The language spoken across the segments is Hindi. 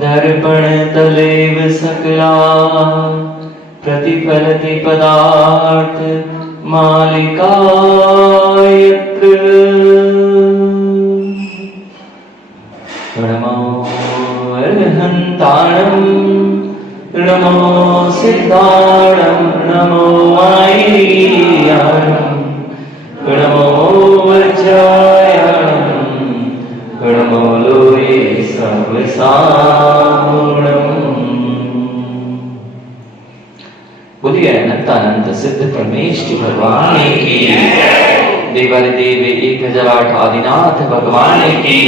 दर्पण तलेव सकला प्रतिफलति पदार्थ मालिकायत्र नमो अर्हन्ताणं नमो सिद्धाणं नमो आय्याणं नमो वज्रायणं नमो लोये सर्वसागुणम्। बोलिए अनंतानंत सिद्ध परमेश्वर भगवान की, देवादिदेव 1008 आदिनाथ भगवान की,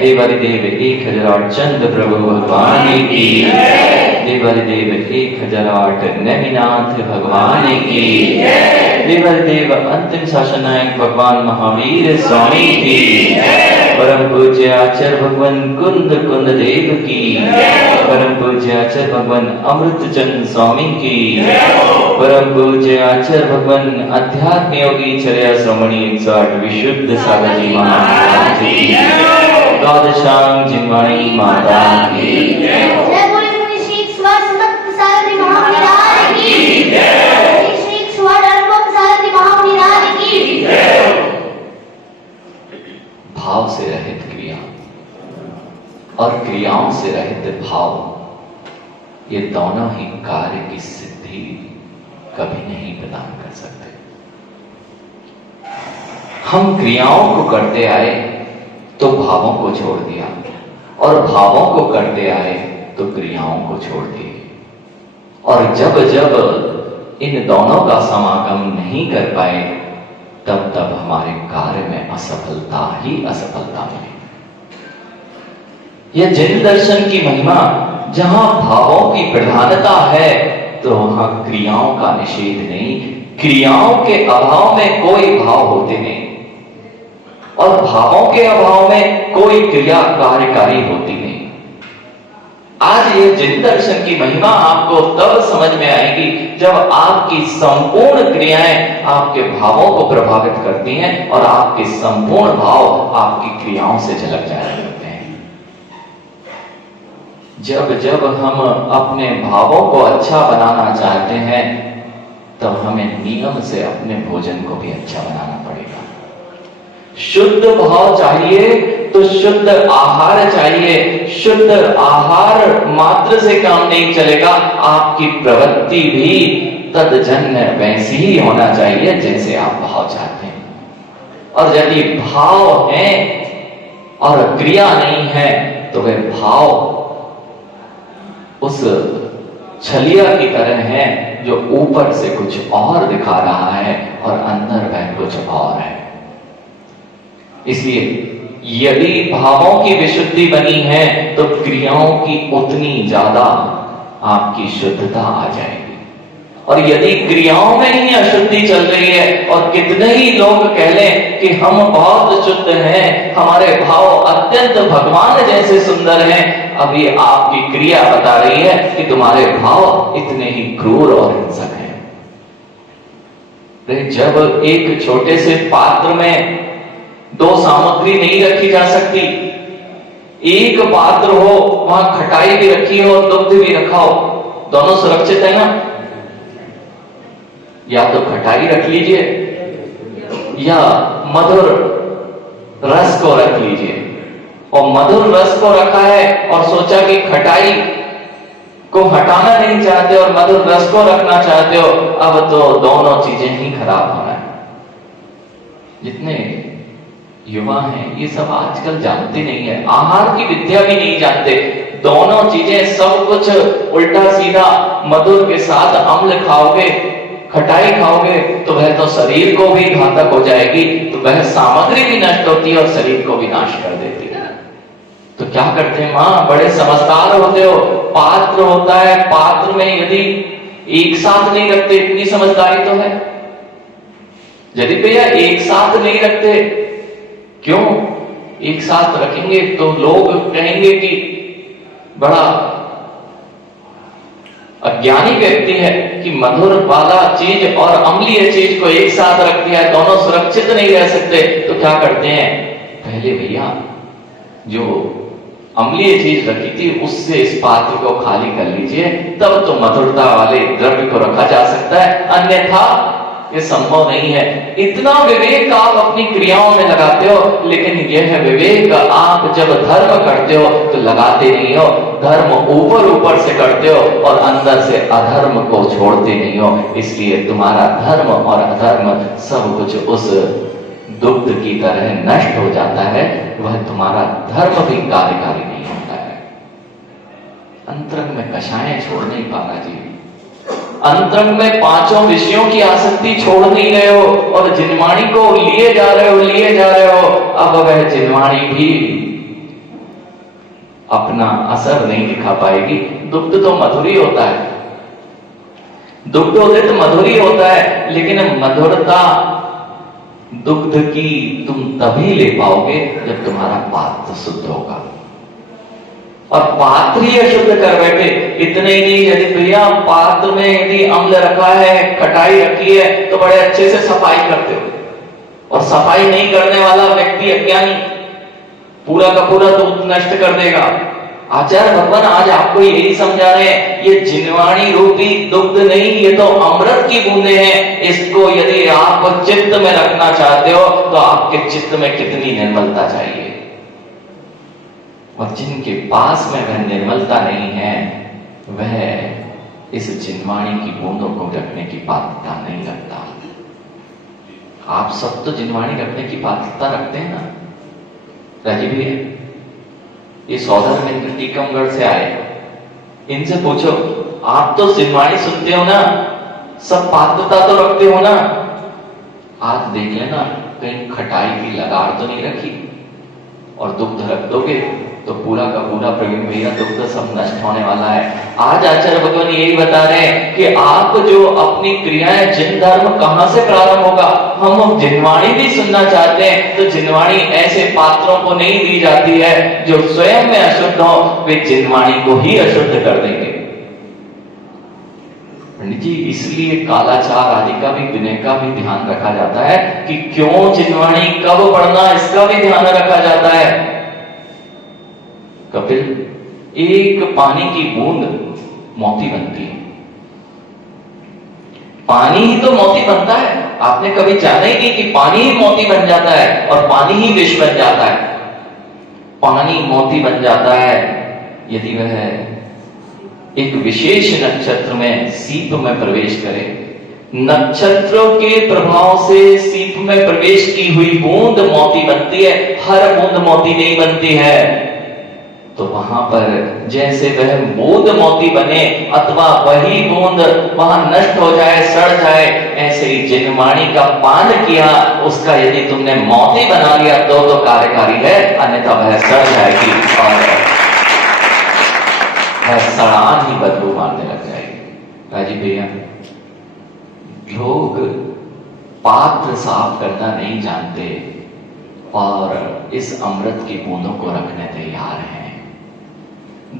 देवादिदेव 1008 चंद प्रभु भगवान की, देवादिदेव 1008 नेमिनाथ भगवान की, देवादिदेव अंतिम शासन नायक भगवान महावीर स्वामी की, परम पूज्य आचार्य भगवान कुंद कुंद देव की, परम पूज्य आचार्य भगवान अमृतचंद स्वामी की, परम पूज्य आचार्य भगवान अध्यात्म योगी चर्या श्रमणी 108 विशुद्ध सागर जी महाराज की, द्वादशांग जिनवाणी माता की, भाव से रहित क्रिया और क्रियाओं से रहित भाव, ये दोनों ही कार्य की सिद्धि कभी नहीं प्रदान कर सकते। हम क्रियाओं को करते आए तो भावों को छोड़ दिया, और भावों को करते आए तो क्रियाओं को छोड़ दिए, और जब जब इन दोनों का समागम नहीं कर पाए तब तब हमारे कार्य में असफलता ही असफलता मिली। यह जिन दर्शन की महिमा, जहां भावों की प्रधानता है तो वहां क्रियाओं का निषेध नहीं, क्रियाओं के अभाव में कोई भाव होते नहीं, और भावों के अभाव में कोई क्रिया कार्यकारी होती नहीं। आज ये जिन दर्शन की महिमा आपको तब समझ में आएगी जब आपकी संपूर्ण क्रियाएं आपके भावों को प्रभावित करती हैं और आपके संपूर्ण भाव आपकी क्रियाओं से झलक जाया करते हैं। जब जब हम अपने भावों को अच्छा बनाना चाहते हैं तब हमें नियम से अपने भोजन को भी अच्छा बनाना पड़ेगा। शुद्ध भाव चाहिए तो शुद्ध आहार चाहिए। शुद्ध आहार मात्र से काम नहीं चलेगा, आपकी प्रवृत्ति भी तदजन्य वैसी ही होना चाहिए जैसे आप भाव चाहते हैं। और यदि भाव है और क्रिया नहीं है तो वह भाव उस छलिया की तरह है जो ऊपर से कुछ और दिखा रहा है और अंदर वह कुछ और है। इसलिए यदि भावों की विशुद्धि बनी है तो क्रियाओं की उतनी ज्यादा आपकी शुद्धता आ जाएगी। और यदि क्रियाओं में ही अशुद्धि चल रही है और कितने ही लोग कह लें कि हम बहुत शुद्ध हैं, हमारे भाव अत्यंत भगवान जैसे सुंदर हैं, अभी आपकी क्रिया बता रही है कि तुम्हारे भाव इतने ही क्रूर और हिंसक हैं। जब एक छोटे से पात्र में दो सामग्री नहीं रखी जा सकती, एक पात्र हो वहां खटाई भी रखी हो और दुग्ध भी रखा हो, दोनों सुरक्षित है ना? या तो खटाई रख लीजिए या मधुर रस को रख लीजिए, और मधुर रस को रखा है और सोचा कि खटाई को हटाना नहीं चाहते और मधुर रस को रखना चाहते हो, अब तो दोनों चीजें ही खराब हो रहा है। जितने युवा हैं ये सब आजकल जानते नहीं है, आहार की विद्या भी नहीं जानते। दोनों चीजें सब कुछ उल्टा सीधा, मधुर के साथ अम्ल खाओगे, खटाई खाओगे तो वह तो शरीर को भी घातक हो जाएगी, तो वह सामग्री भी नष्ट होती है और शरीर को भी नाश कर देती है। तो क्या करते हैं मां, बड़े समझदार होते हो, पात्र होता है, पात्र में यदि एक साथ नहीं रखते, इतनी समझदारी तो है। यदि भैया एक साथ नहीं रखते, क्यों एक साथ रखेंगे तो लोग कहेंगे कि बड़ा अज्ञानी व्यक्ति है कि मधुर वाला चीज और अम्लीय चीज को एक साथ रख दिया है, दोनों सुरक्षित नहीं रह सकते। तो क्या करते हैं, पहले भैया जो अम्लीय चीज रखी थी उससे इस पात्र को खाली कर लीजिए, तब तो मधुरता वाले द्रव्य को रखा जा सकता है, अन्यथा ये संभव नहीं है। इतना विवेक आप अपनी क्रियाओं में लगाते हो, लेकिन यह विवेक आप जब धर्म करते हो तो लगाते नहीं हो। धर्म ऊपर ऊपर से करते हो और अंदर से अधर्म को छोड़ते नहीं हो, इसलिए तुम्हारा धर्म और अधर्म सब कुछ उस दुग्ध की तरह नष्ट हो जाता है, वह तुम्हारा धर्म भी कार्यकारी नहीं होता है। अंतरंग में कषायें छोड़ नहीं पा रहा जी, अंतरंग में पांचों विषयों की आसक्ति छोड़ नहीं रहे हो और जिनवाणी को लिए जा रहे हो। अब वह जिनवाणी भी अपना असर नहीं दिखा पाएगी। दुग्ध तो मधुरी होता है, दुग्ध उदित मधुरी होता है, लेकिन मधुरता दुग्ध की तुम तभी ले पाओगे जब तुम्हारा पात्र शुद्ध होगा। और पात्र ही अशुद्ध कर बैठे, इतने ही नहीं, यदि भैया पात्र में यदि अम्ल रखा है, खटाई रखी है, तो बड़े अच्छे से सफाई करते हो। और सफाई नहीं करने वाला व्यक्ति अज्ञानी, पूरा का पूरा दूध नष्ट कर देगा। आचार्य भगवान आज आपको यही समझा रहे हैं, ये जिनवाणी रूपी दुग्ध नहीं, ये तो अमृत की बूंदे हैं। इसको यदि आप चित्त में रखना चाहते हो तो आपके चित्त में कितनी निर्मलता चाहिए, और जिनके पास में वह निर्मलता नहीं है, वह इस जिनवाणी की बूंदों को रखने की पात्रता नहीं रखता। आप सब तो जिनवाणी रखने की पात्रता रखते हैं ना। राजीव भैया ये सौदर मित्र टीकमगढ़ से आए, इनसे पूछो, आप तो जिनवाणी सुनते हो ना, सब पात्रता तो रखते हो ना, आज देख लेना कहीं खटाई की लगाड़ तो नहीं रखी, और दुग्ध रख दोगे तो पूरा का पूरा प्रवीण भैया दुग्ध सब नष्ट होने वाला है। आज आचार्य भगवान यही बता रहे हैं कि आप जो अपनी क्रियाएं, जिन धर्म कहां से प्रारंभ होगा। हम जिनवाणी भी सुनना चाहते हैं तो जिनवाणी ऐसे पात्रों को नहीं दी जाती है जो स्वयं में अशुद्ध हो, वे जिनवाणी को ही अशुद्ध कर देंगे। पंडित जी इसलिए कालाचार आदि का भी, विनय का भी ध्यान रखा जाता है कि क्यों जिनवाणी कब पढ़ना, इसका भी ध्यान रखा जाता है। कपिल, एक पानी की बूंद मोती बनती है, पानी ही तो मोती बनता है। आपने कभी जाना ही नहीं कि पानी ही मोती बन जाता है और पानी ही विष बन जाता है। पानी मोती बन जाता है यदि वह एक विशेष नक्षत्र में, सीप में प्रवेश करे। नक्षत्रों के प्रभाव से सीप में प्रवेश की हुई बूंद मोती बनती है, हर बूंद मोती नहीं बनती है। तो वहां पर जैसे वह बूंद मोती बने अथवा वही बूंद वहां नष्ट हो जाए, सड़ जाए, ऐसे ही जिनवाणी का पान किया, उसका यदि तुमने मोती बना लिया तो कार्यकारी है, अन्यथा वह सड़ जाएगी और वह सड़ान ही बदबू मारने लग जाएगी। राजीव भैया लोग पात्र साफ करना नहीं जानते और इस अमृत की बूंदों को रखने तैयार हैं।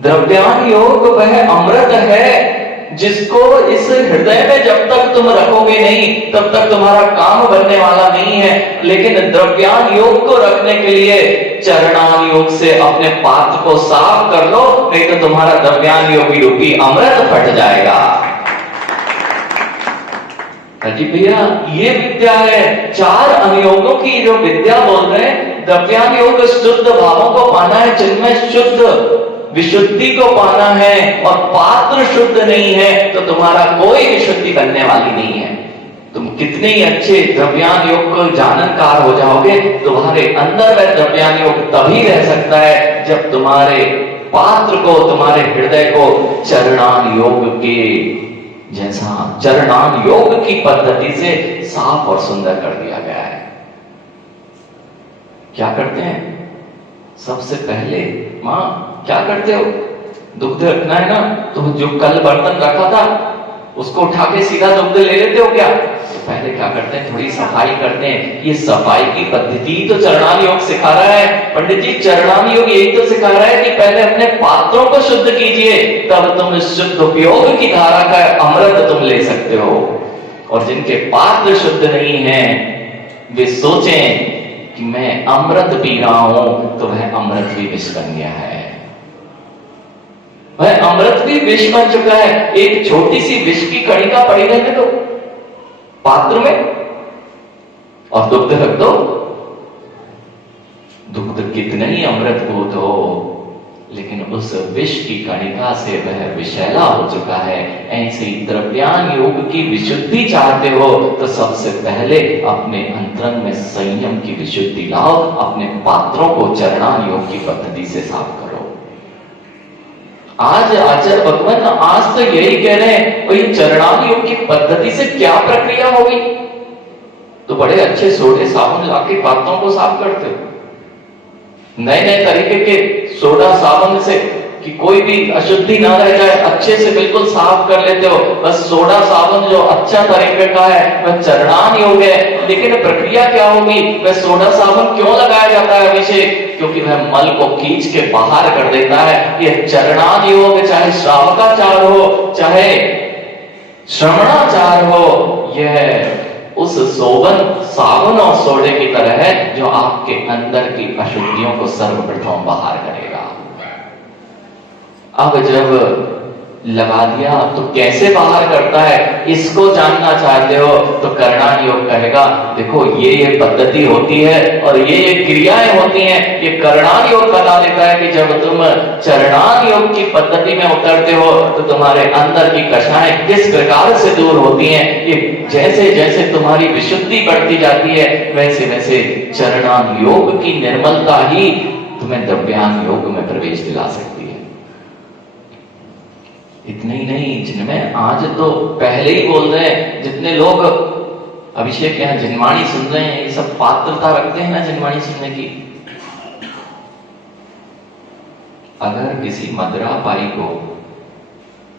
द्रव्यान योग वह अमृत है जिसको इस हृदय में जब तक तुम रखोगे नहीं तब तक तुम्हारा काम बनने वाला नहीं है। लेकिन द्रव्यान योग को रखने के लिए चरणान योग से अपने पात्र को साफ कर लो, नहीं तो तुम्हारा द्रव्यान योगी रूपी अमृत फट जाएगा। जी भैया ये विद्या है, चार अनुयोगों की जो विद्या बोल रहे हैं द्रव्यान योग शुद्ध भावों को पाना है, जिनमें शुद्ध विशुद्धि को पाना है, और पात्र शुद्ध नहीं है तो तुम्हारा कोई विशुद्धि बनने वाली नहीं है। तुम कितने ही अच्छे द्रव्यान योग को जानकार हो जाओगे, तुम्हारे अंदर वह द्रव्यान योग तभी रह सकता है जब तुम्हारे पात्र को, तुम्हारे हृदय को चरणान योग के जैसा, चरणान योग की पद्धति से साफ और सुंदर कर दिया गया है। क्या करते हैं? सबसे पहले मां क्या करते हो? दुग्ध रखना है ना, तो जो कल बर्तन रखा था उसको उठा के सीधा दुग्ध ले लेते हो क्या? तो पहले क्या करते हैं? थोड़ी सफाई करते हैं। ये सफाई की पद्धति तो चरणान योग सिखा रहा है पंडित जी। चरणान योग यही तो सिखा रहा है कि पहले अपने पात्रों को शुद्ध कीजिए, तब तुम शुद्ध उपयोग की धारा का अमृत तुम ले सकते हो। और जिनके पात्र शुद्ध नहीं है, वे सोचें कि मैं अमृत पी रहा हूं, तो वह अमृत भी विष बन गया है। वह अमृत भी विष बन चुका है। एक छोटी सी विष की कणिका पड़ी रहने दो पात्र में और दुग्ध रख दो, दुग्ध कितना ही अमृतभूत हो, लेकिन उस विष की कणिका से वह विषैला हो चुका है। ऐसे ही द्रव्यान योग की विशुद्धि चाहते हो तो सबसे पहले अपने अंतरंग में संयम की विशुद्धि लाओ, अपने पात्रों को चरणान योग की पद्धति से साफ करो। आज आचार्य भगवान आज तो यही कह रहे हैं, वही चरणान योग की पद्धति से क्या प्रक्रिया होगी? तो बड़े अच्छे सोडे साबुन लाके पात्रों को साफ करते हो, नए नए तरीके के सोडा साबुन से कि कोई भी अशुद्धि ना रह जाए, अच्छे से बिल्कुल साफ कर लेते हो। बस सोडा साबुन जो अच्छा तरीके का है वह चरणान योग है। लेकिन प्रक्रिया क्या होगी? वह सोडा साबुन क्यों लगाया जाता है अभिषेक? क्योंकि वह मल को खींच के बाहर कर देता है। यह चरणान योग, चाहे श्रावकाचार हो, चाहे श्रवणाचार हो, यह उस सोबन साबुन और सोडे की तरह है जो आपके अंदर की अशुद्धियों को सर्वप्रथम बाहर करेगा। अब जब लगा दिया तो कैसे बाहर करता है, इसको जानना चाहते हो तो चरणान योग कहेगा देखो ये पद्धति होती है और ये क्रियाएं होती हैं। ये चरणान योग बता देता है कि जब तुम चरणान योग की पद्धति में उतरते हो तो तुम्हारे अंदर की कषाएं किस प्रकार से दूर होती हैं। ये जैसे जैसे तुम्हारी विशुद्धि बढ़ती जाती है, वैसे वैसे चरणान योग की निर्मलता ही तुम्हें द्रव्यान योग में प्रवेश दिला सकती है। इतने ही नहीं, जिनमें आज तो पहले ही बोल रहे हैं, जितने लोग अभिषेक यहां जिनवाणी सुन रहे हैं, ये सब पात्रता रखते हैं ना जिनवाणी सुनने की। अगर किसी मदरा पाई को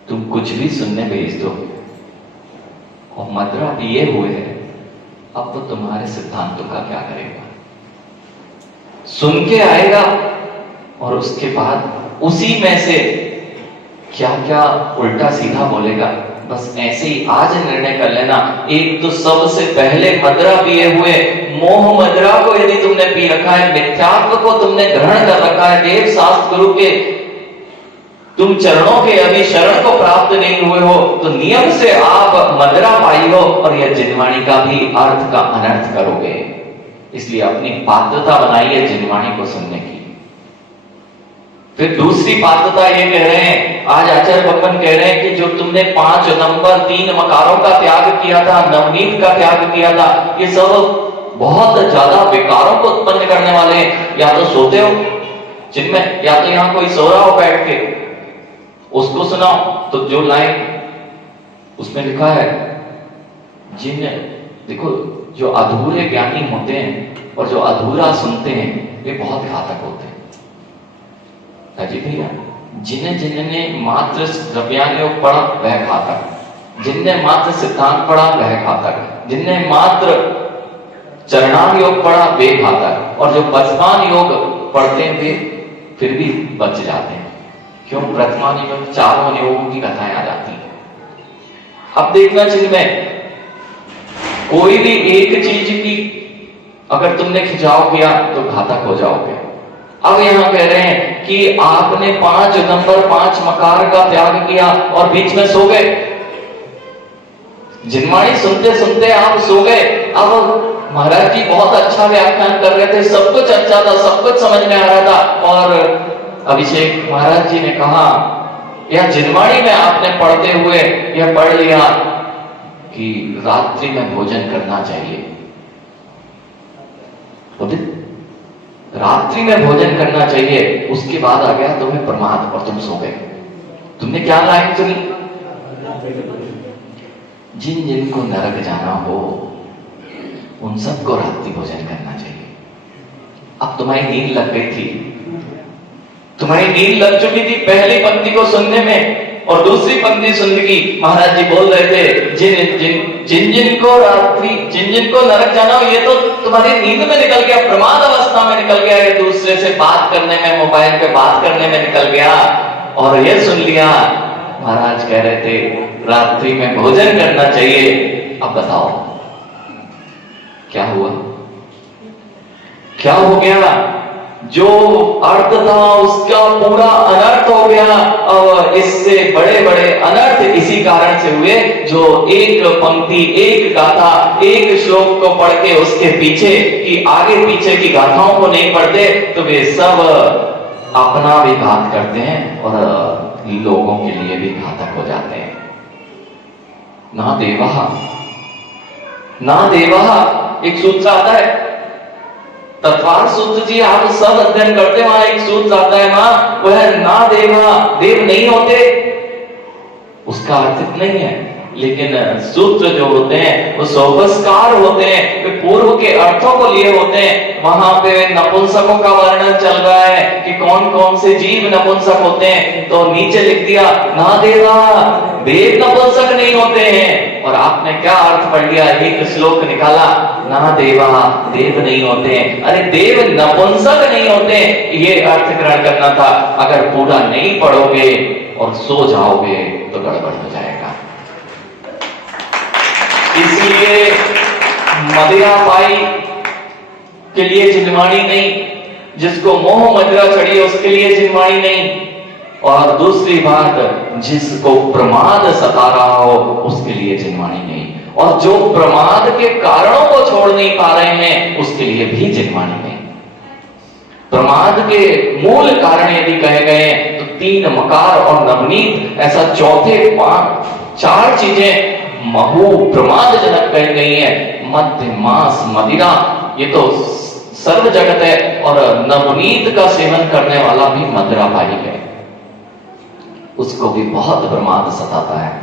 तुम कुछ भी सुनने भेज दो और मदरा पिए हुए है, अब तो तुम्हारे सिद्धांतों का क्या करेगा? सुन के आएगा और उसके बाद उसी में से क्या क्या उल्टा सीधा बोलेगा। बस ऐसे ही आज निर्णय कर लेना। एक तो सबसे पहले मदरा पिए हुए, मोह मदरा को यदि तुमने पी रखा है, मिथ्यात्व को तुमने ग्रहण कर रखा है, देव शास्त्र गुरु के तुम चरणों के अभी शरण को प्राप्त नहीं हुए हो, तो नियम से आप मदरा पाई हो और यह जिनवाणी का भी अर्थ का अनर्थ करोगे। इसलिए अपनी पात्रता बनाइए जिनवाणी को सुनने की। फिर दूसरी पात्रता ये कह रहे हैं, आज आचार्य भगवान कह रहे हैं कि जो तुमने 5 नंबर 3 मकारों का त्याग किया था, नवनीत का त्याग किया था, ये सब बहुत ज्यादा विकारों को उत्पन्न करने वाले हैं। या तो सोते हो जिनमें, या तो यहां कोई सो रहा हो बैठ के, उसको सुनाओ। तो जो लाइन उसमें लिखा है, जिन देखो जो अधूरे ज्ञानी होते हैं और जो अधूरा सुनते हैं वे बहुत घातक होते हैं। जी भैया, जिन्हें जिन्होंने मात्र द्रव्यान योग पढ़ा वह घातक, जिनने मात्र सिद्धांत पढ़ा वह घातक, जिनने मात्र चरणान योग पढ़ा वे घातक, और जो प्रथमान योग पढ़ते हैं वे फिर भी बच जाते हैं। क्यों? प्रथमान योग 4 योगों की कथाएं आ जाती हैं। अब देखना जिनमें कोई भी एक चीज की अगर तुमने खिंचाव किया तो घातक हो जाओगे। अब यहां कह रहे हैं कि आपने 5 नंबर 5 मकार का त्याग किया और बीच में सो गए। जिनवाणी सुनते सुनते आप सो गए। अब महाराज जी बहुत अच्छा व्याख्यान कर रहे थे, सब कुछ अच्छा था, सब कुछ समझ में आ रहा था। और अभिषेक महाराज जी ने कहा, यह जिनवाणी में आपने पढ़ते हुए यह पढ़ लिया कि रात्रि में भोजन करना चाहिए, रात्रि में भोजन करना चाहिए। उसके बाद आ गया तुम्हें प्रमाद और तुम सो गए। तुमने क्या लाइन सुनी? जिन जिनको नरक जाना हो उन सबको रात्रि भोजन करना चाहिए। अब तुम्हारी नींद लग गई थी, तुम्हारी नींद लग चुकी थी पहली पंक्ति को सुनने में, और दूसरी पंक्ति सुनने की महाराज जी बोल रहे थे जिन जिनको रात्रि, जिन जिनको नरक जाना हो, ये तो तुम्हारी नींद में निकल गया, प्रमाद अवस्था में निकल गया, ये दूसरे से बात करने में, मोबाइल पे बात करने में निकल गया और ये सुन लिया। महाराज कह रहे थे रात्रि में भोजन करना चाहिए। अब बताओ क्या हुआ? क्या हो गया? जो अर्थ था उसका पूरा अनर्थ हो गया। और इससे बड़े बड़े अनर्थ इसी कारण से हुए, जो एक पंक्ति, एक गाथा, एक श्लोक को पढ़ के उसके पीछे की, आगे पीछे की गाथाओं को नहीं पढ़ते तो वे सब अपना भी घात करते हैं और लोगों के लिए भी घातक हो जाते हैं। ना देवा एक सूत्र आता है, तत्वार सूत्र जी आप सब अध्ययन करते हैं, वहां एक सूत्र आता है मां, वह है ना देवा, देव नहीं होते। उसका अर्थ नहीं है, लेकिन सूत्र जो होते हैं वो सोपस्कार होते हैं, वे पूर्व के अर्थों को लिए होते हैं। वहां पे नपुंसकों का वर्णन चल रहा है कि कौन कौन से जीव नपुंसक होते हैं, तो नीचे लिख दिया ना देवा, देव नपुंसक नहीं होते हैं। और आपने क्या अर्थ पढ़ लिया? एक श्लोक निकाला, ना देवा, देव नहीं होते हैं। अरे देव नपुंसक नहीं होते, ये अर्थ ग्रहण करना था। अगर पूरा नहीं पढ़ोगे और सो जाओगे तो गड़बड़ हो जाएगा। इसलिए मदिरा पाई के लिए जिनवाणी नहीं, जिसको मोह मदिरा चढ़ी उसके लिए जिनवाणी नहीं, और दूसरी बात जिसको प्रमाद सता रहा हो उसके लिए जिनवाणी नहीं, और जो प्रमाद के कारणों को छोड़ नहीं पा रहे हैं उसके लिए भी जिनवाणी नहीं। प्रमाद के मूल कारण यदि कहे गए तो 3 मकार और नवनीत, ऐसा चौथे 4 चीजें महू प्रमाद जनक कही गई है। मध्य मांस मदिरा ये तो सर्व जगत है, और नवनीत का सेवन करने वाला भी मदिरा पाई है, उसको भी बहुत प्रमाद सताता है।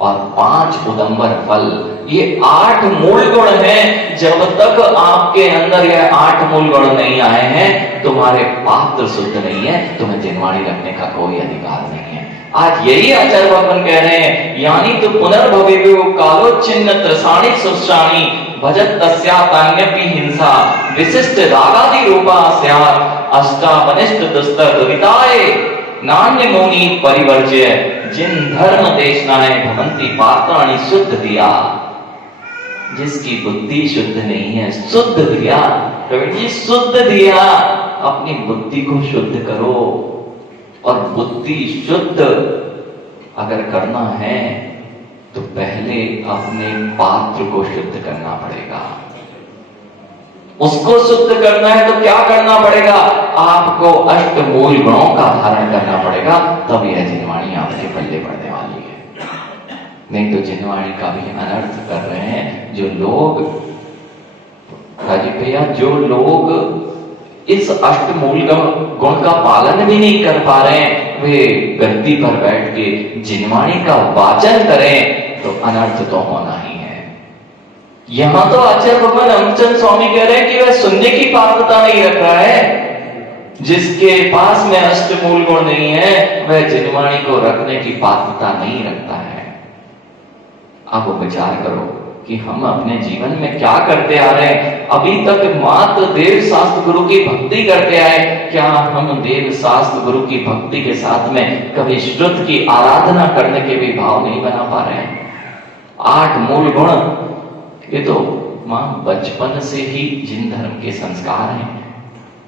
और 5 उदंबर फल, ये 8 मूल गुण हैं। जब तक आपके अंदर यह 8 मूल गुण नहीं आए हैं, तुम्हारे पात्र शुद्ध नहीं है, तुम्हें जिनवाणी रखने का कोई अधिकार नहीं है। आज यही आचार्य भगवान कह रहे हैं, यानी तो पुनर्भवेभ्यो कालोच्छिन्न त्रसाणि सुश्राणि भजत तस्यातान्यपि हिंसा विशिष्ट रागादि रूपा स्यात् अष्टावनिष्ठ दुस्तर दुरिताय नान्य मौनी परिवर्ज्य जिन धर्म देशनाएं भवंती पात्राणि शुद्ध दिया। जिसकी बुद्धि शुद्ध नहीं है, शुद्ध दिया, जी शुद्ध दिया, अपनी बुद्धि को शुद्ध करो। और बुद्धि शुद्ध अगर करना है तो पहले अपने पात्र को शुद्ध करना पड़ेगा। उसको शुद्ध करना है तो क्या करना पड़ेगा? आपको 8 मूल गुणों का धारण करना पड़ेगा, तब यह जिनवाणी आपके पल्ले पड़ने वाली है। नहीं तो जिनवाणी का भी अनर्थ कर रहे हैं जो लोग, राजीव भैया, जो लोग इस 8 मूल गुण का पालन भी नहीं कर पा रहे हैं, वे गद्दी पर बैठ के जिनवाणी का वाचन करें तो अनर्थ तो होना ही है। यहां तो आचार्य भगवान अमचंद स्वामी कह रहे हैं कि वह सुनने की पात्रता नहीं रख रहा है। जिसके पास में 8 मूल गुण नहीं है वह जिनवाणी को रखने की पात्रता नहीं रखता है। आप विचार करो कि हम अपने जीवन में क्या करते आ रहे हैं। अभी तक मात्र देव शास्त्र गुरु की भक्ति करते आए, क्या हम देव शास्त्र गुरु की भक्ति के साथ में कभी श्रुत की आराधना करने के भी भाव नहीं बना पा रहे हैं? 8 मूल गुण, ये तो मां बचपन से ही जिन धर्म के संस्कार हैं,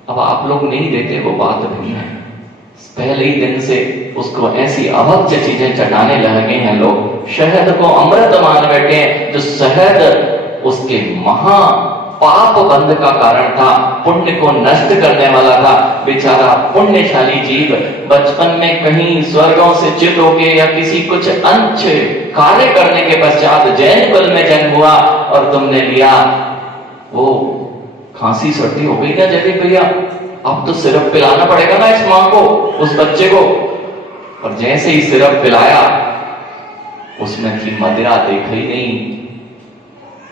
अब आप लोग नहीं देते वो बात भिन्न है। पहले ही दिन से उसको ऐसी अभक्ष्य चीजें चटाने लगे हैं लोग। शहद को अमृत मान बैठे हैं, जो शहद उसके महा पाप बंध का कारण था, पुण्य को नष्ट करने वाला था। बेचारा पुण्यशाली जीव बचपन में कहीं स्वर्गों से च्युत होके या किसी कुछ अंश कार्य करने के पश्चात जैन कुल में जन्म हुआ और तुमने लिया। वो खांसी सर्दी हो गई ना जयदीप भैया, अब तो सिरप पिलाना पड़ेगा ना इस मां को, उस बच्चे को। और जैसे ही सिरप पिलाया उसमें थी मदिरा, देखा ही नहीं।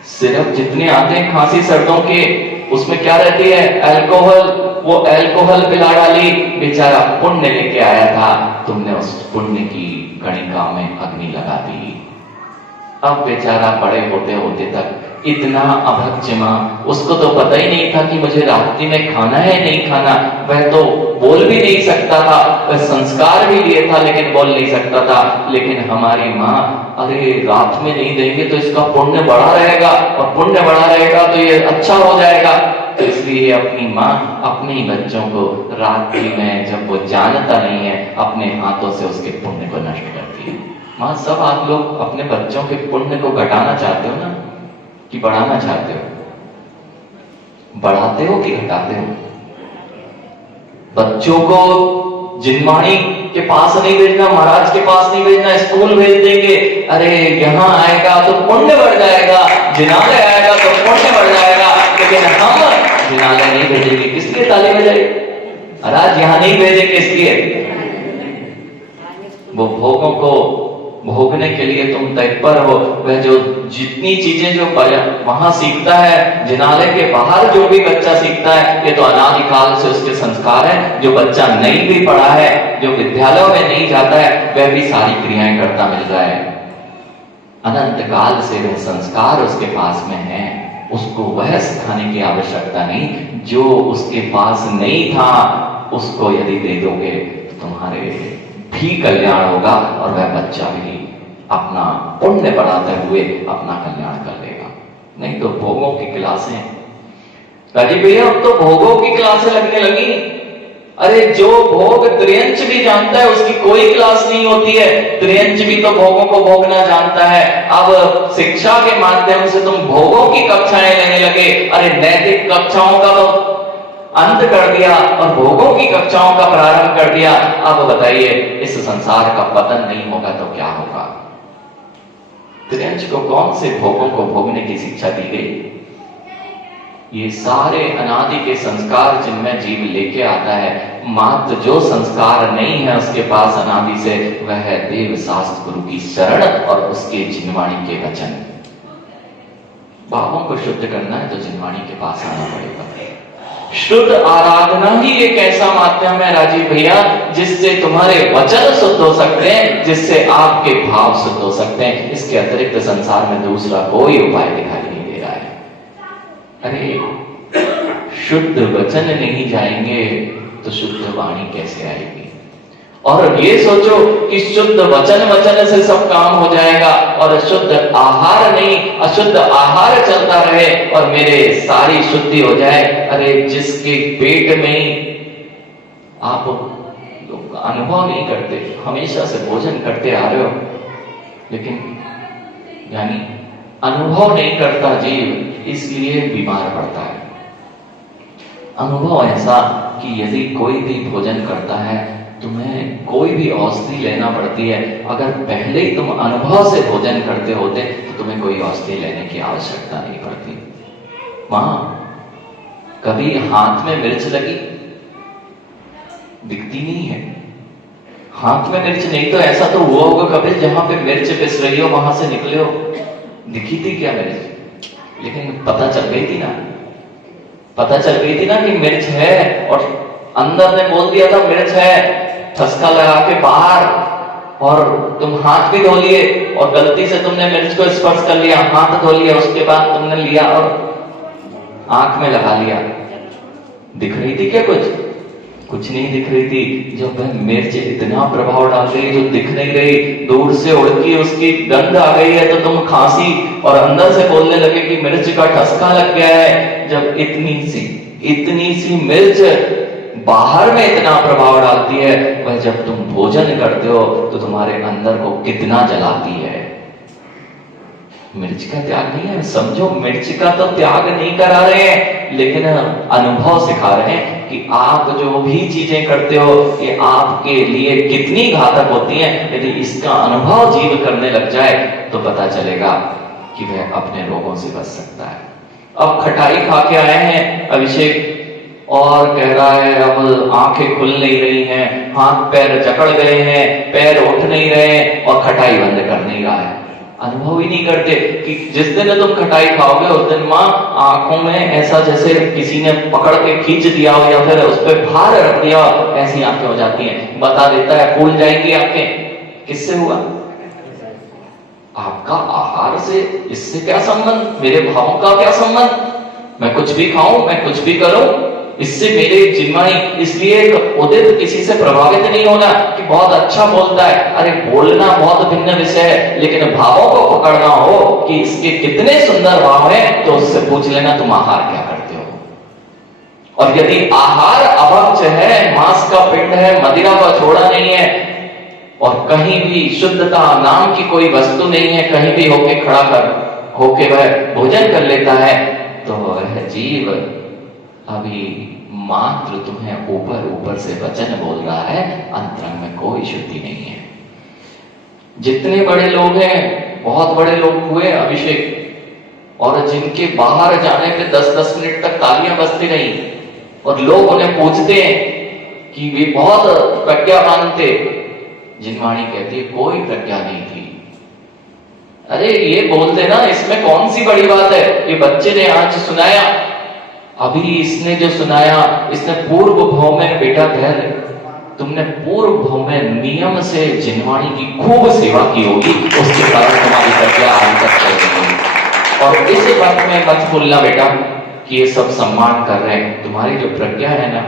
सिरप जितने आते हैं खांसी सर्दों के, उसमें क्या रहती है? अल्कोहल। वो अल्कोहल पिला डाली। बेचारा पुण्य लेके आया था, तुमने उस पुण्य की कणिका में अग्नि लगा दी। अब बेचारा बड़े होते होते तक इतना अभक्ष मां, उसको तो पता ही नहीं था कि मुझे रात्रि में खाना है नहीं खाना। वह तो बोल भी नहीं सकता था, वह संस्कार भी लिए था लेकिन बोल नहीं सकता था। लेकिन हमारी माँ, अरे रात में नहीं देंगे तो इसका पुण्य बढ़ा रहेगा, और पुण्य बढ़ा रहेगा तो ये अच्छा हो जाएगा। तो इसलिए अपनी माँ अपने ही बच्चों को रात्रि में, जब वो जानता नहीं है, अपने हाथों से उसके पुण्य को नष्ट करती है। माँ, सब आप लोग अपने बच्चों के पुण्य को घटाना चाहते हो ना, कि बढ़ाना चाहते हो? बढ़ाते हो कि घटाते हो? बच्चों को जिनवाणी के पास नहीं भेजना, महाराज के पास नहीं भेजना, स्कूल भेज देंगे। अरे यहाँ आएगा तो पुण्य बढ़ जाएगा, जिनालय आएगा तो पुण्य बढ़ जाएगा। लेकिन हम जिनालय नहीं भेजेंगे, किस लिए ताली बजाए? महाराज यहाँ नहीं भेजे, किस लिए? वो भोगों को भोगने के लिए तुम तत्पर हो। वह जो जितनी चीजें जो वहां सीखता है, जिनालय के बाहर जो भी बच्चा सीखता है, ये तो अनादिकाल से उसके संस्कार है। जो बच्चा नहीं भी पढ़ा है, जो विद्यालयों में नहीं जाता है, वह भी सारी क्रियाएं करता मिल रहा है। अनंत काल से वह संस्कार उसके पास में है, उसको वह सिखाने की आवश्यकता नहीं। जो उसके पास नहीं था, उसको यदि दे दोगे तो तुम्हारे भी कल्याण होगा, और वह बच्चा भी अपना पुण्य बढ़ाते हुए अपना कल्याण कर लेगा। नहीं तो भोगों की क्लासें, राजीव भैया, अब तो भोगों की क्लासें लगने लगी। अरे जो भोग त्रियंच भी जानता है, उसकी कोई क्लास नहीं होती है। त्रियंच भी तो भोगों को भोगना जानता है। अब शिक्षा के माध्यम से तुम भोगों की कक्षाएं लेने लगे। अरे नैतिक कक्षाओं का तो अंत कर दिया और भोगों की कक्षाओं का प्रारंभ कर दिया। अब बताइए, इस संसार का पतन नहीं होगा तो क्या होगा? त्रियंच को कौन से भोगों को भोगने की शिक्षा दी गई? ये सारे अनादि के संस्कार जिनमें जीव लेके आता है। मात्र जो संस्कार नहीं है उसके पास अनादि से, वह है देव शास्त्र गुरु की शरण और उसके जिनवाणी के वचन। भावों को शुद्ध करना है तो जिनवाणी के पास आना पड़ेगा। शुद्ध आराधना ही एक ऐसा माध्यम है राजीव भैया, जिससे तुम्हारे वचन शुद्ध हो सकते हैं, जिससे आपके भाव शुद्ध हो सकते हैं। इसके अतिरिक्त संसार में दूसरा कोई उपाय दिखाई नहीं दे रहा है। अरे शुद्ध वचन नहीं जाएंगे तो शुद्ध वाणी कैसे आएगी? और ये सोचो कि शुद्ध वचन से सब काम हो जाएगा, और शुद्ध आहार नहीं, अशुद्ध आहार चलता रहे और मेरे सारी शुद्धि हो जाए। अरे जिसके पेट में आप लोग अनुभव नहीं करते, हमेशा से भोजन करते आ रहे हो, लेकिन यानी अनुभव नहीं करता जीव, इसलिए बीमार पड़ता है। अनुभव ऐसा कि यदि कोई भी भोजन करता है, तुम्हें कोई भी औषधि लेना पड़ती है, अगर पहले ही तुम अनुभव से भोजन करते होते तो तुम्हें कोई औषधि लेने की आवश्यकता नहीं पड़ती। मां, कभी हाथ में मिर्च लगी? दिखती नहीं है। हाथ में मिर्च नहीं तो ऐसा तो हुआ होगा कभी जहां पे मिर्च पिस रही हो वहां से निकले हो, दिखी थी क्या मिर्च? लेकिन पता चल गई थी ना, पता चल गई थी ना कि मिर्च है, और अंदर ने बोल दिया था मिर्च है, ठसका लगा के बाहर, और तुम हाथ भी धो लिए, और गलती से तुमने मिर्च को स्पर्श कर लिया, हाथ धो लिया, उसके बाद तुमने लिया और आंख में लगा लिया। दिख रही थी क्या कुछ? कुछ नहीं दिख रही थी। जब वह मिर्च इतना प्रभाव डाल रही जो दिख नहीं रही, दूर से उड़ती उसकी गंध आ गई है तो तुम खांसी और अंदर से बोलने लगे कि मिर्च का ठसका लग गया है। जब इतनी सी मिर्च बाहर में इतना प्रभाव डालती है, वह जब तुम भोजन करते हो तो तुम्हारे अंदर को कितना जलाती है। मिर्च का त्याग नहीं है। समझो, मिर्च का तो त्याग नहीं करा रहे हैं, लेकिन अनुभव सिखा रहे हैं कि आप जो भी चीजें करते हो ये आपके लिए कितनी घातक होती हैं। यदि इसका अनुभव जीव करने लग जाए तो पता चलेगा कि वह अपने रोगों से बच सकता है। अब खटाई खा के आए हैं अभिषेक, और कह रहा है अब आंखें खुल नहीं रही हैं, हाथ पैर जकड़ गए हैं, पैर उठ नहीं रहे और खटाई बंद कर नहीं रहा है। अनुभव ही नहीं करते कि जिस दिन तुम खटाई खाओगे उस दिन माँ आंखों में ऐसा जैसे किसी ने पकड़ के खींच दिया हो या फिर उस पर भार रख दिया हो, ऐसी आंखें हो जाती हैं। बता देता है फूल जाएंगी आंखें। किससे हुआ? आपका आहार से इससे क्या संबंध? मेरे भावों का क्या संबंध? मैं कुछ भी खाऊं, मैं कुछ भी करूं, इससे मेरे जिम्माई। इसलिए उदित किसी से प्रभावित नहीं होना कि बहुत अच्छा बोलता है। अरे बोलना बहुत भिन्न विषय है, लेकिन भावों को पकड़ना हो कि इसके कितने सुंदर भाव हैं, तो उससे पूछ लेना तुम आहार क्या करते हो। और यदि आहार अभक्ष है, मांस का पिंड है, मदिरा का छोड़ा नहीं है, और कहीं भी शुद्धता नाम की कोई वस्तु नहीं है, कहीं भी होके खड़ा कर होके वह भोजन कर लेता है, तो वह जीव अभी मात्र तुम्हें ऊपर ऊपर से वचन बोल रहा है, अंतरंग में कोई शुद्धि नहीं है। जितने बड़े लोग हैं, बहुत बड़े लोग हुए अभिषेक, और जिनके बाहर जाने पे 10-10 मिनट तक तालियां बजती रही और लोग उन्हें पूछते हैं कि वे बहुत प्रज्ञावान थे, जिनवाणी कहती है कोई प्रज्ञा नहीं थी। अरे ये बोलते ना, इसमें कौन सी बड़ी बात है? ये बच्चे ने आज सुनाया, अभी इसने जो सुनाया, इसने पूर्व भव में बेटा धैर्य, तुमने पूर्व भव में नियम से जिनवाणी की खूब सेवा की होगी, उसके कारण तुम्हारी प्रज्ञा आज तक चल रही है। और इस बात में मत भूलना बेटा कि ये सब सम्मान कर रहे हैं, तुम्हारी जो प्रज्ञा है ना,